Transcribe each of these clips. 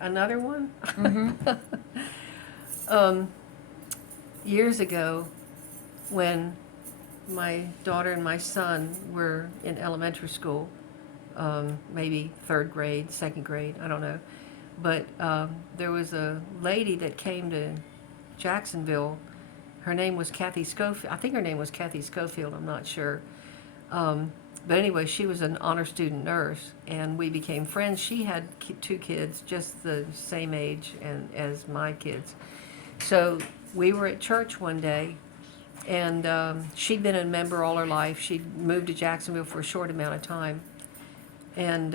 another one? Mm-hmm. um, Years ago, when my daughter and my son were in elementary school, maybe third grade, second grade, I don't know. But there was a lady that came to Jacksonville. Her name was Kathy Schofield. I think her name was Kathy Schofield. I'm not sure. Um, but anyway, she was an honor student nurse, and we became friends. She had two kids, just the same age and as my kids. So we were at church one day, and she'd been a member all her life. She'd moved to Jacksonville for a short amount of time, and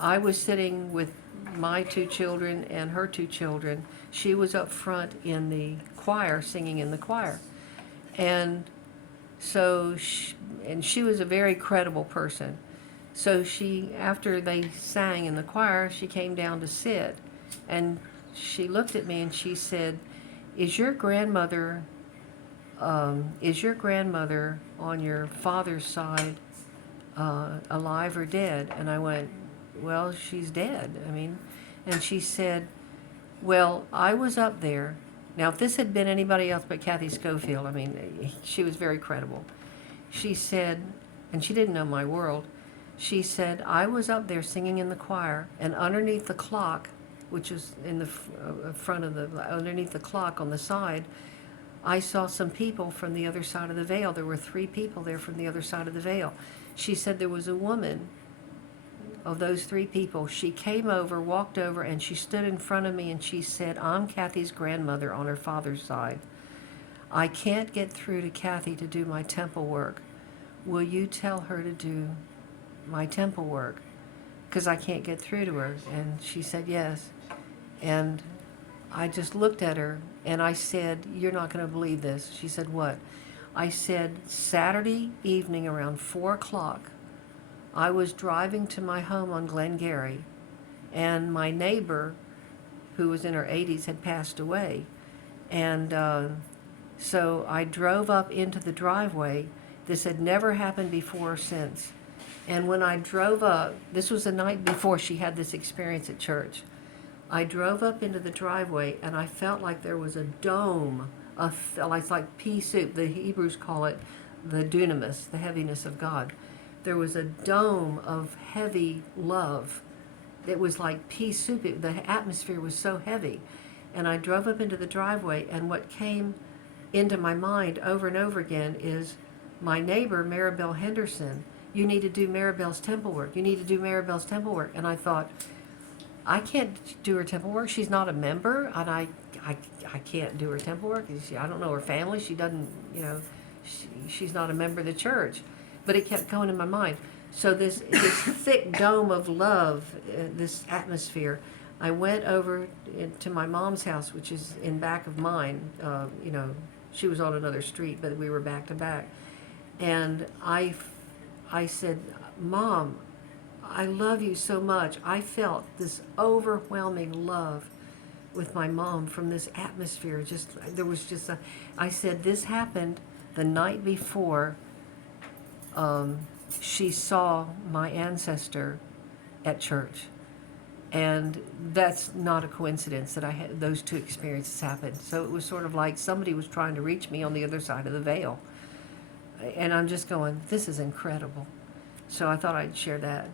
I was sitting with my two children and her two children. She was up front in the choir, singing in the choir, and so and she was a very credible person. So she, after they sang in the choir, she came down to sit, and she looked at me and she said, "Is your grandmother, is your grandmother on your father's side alive or dead?" And I went, "Well, she's dead." I mean, and she said, "Well, I was up there." Now, if this had been anybody else but Kathy Schofield, I mean, she was very credible. She said, and she didn't know my world, she said, "I was up there singing in the choir, and underneath the clock, which is in the front of the, underneath the clock on the side, I saw some people from the other side of the veil. There were 3 people there from the other side of the veil." She said there was a woman of those 3 people. She came over, walked over, and she stood in front of me and she said, "I'm Kathy's grandmother on her father's side. I can't get through to Kathy to do my temple work. Will you tell her to do my temple work? Because I can't get through to her." And she said yes. And I just looked at her and I said, "You're not going to believe this." She said, "What?" I said, "Saturday evening around 4 o'clock, I was driving to my home on Glengarry, and my neighbor, who was in her 80s, had passed away. And so I drove up into the driveway. This had never happened before or since. And when I drove up, this was the night before she had this experience at church. I drove up into the driveway and I felt like there was a dome, like pea soup. The Hebrews call it the dunamis, the heaviness of God. There was a dome of heavy love. It was like pea soup. The atmosphere was so heavy. And I drove up into the driveway, and what came into my mind over and over again is my neighbor, Maribel Henderson. "You need to do Maribel's temple work. You need to do Maribel's temple work." And I thought, I can't do her temple work. She's not a member, and I can't do her temple work. I don't know her family. She doesn't, she's not a member of the church. But it kept going in my mind. So this thick dome of love, this atmosphere. I went over to my mom's house, which is in back of mine. She was on another street, but we were back to back. And I said, "Mom, I love you so much." I felt this overwhelming love with my mom from this atmosphere. There was just I said, "This happened the night before she saw my ancestor at church." And that's not a coincidence that I had those 2 experiences happen. So it was sort of like somebody was trying to reach me on the other side of the veil. And I'm just going, this is incredible. So I thought I'd share that.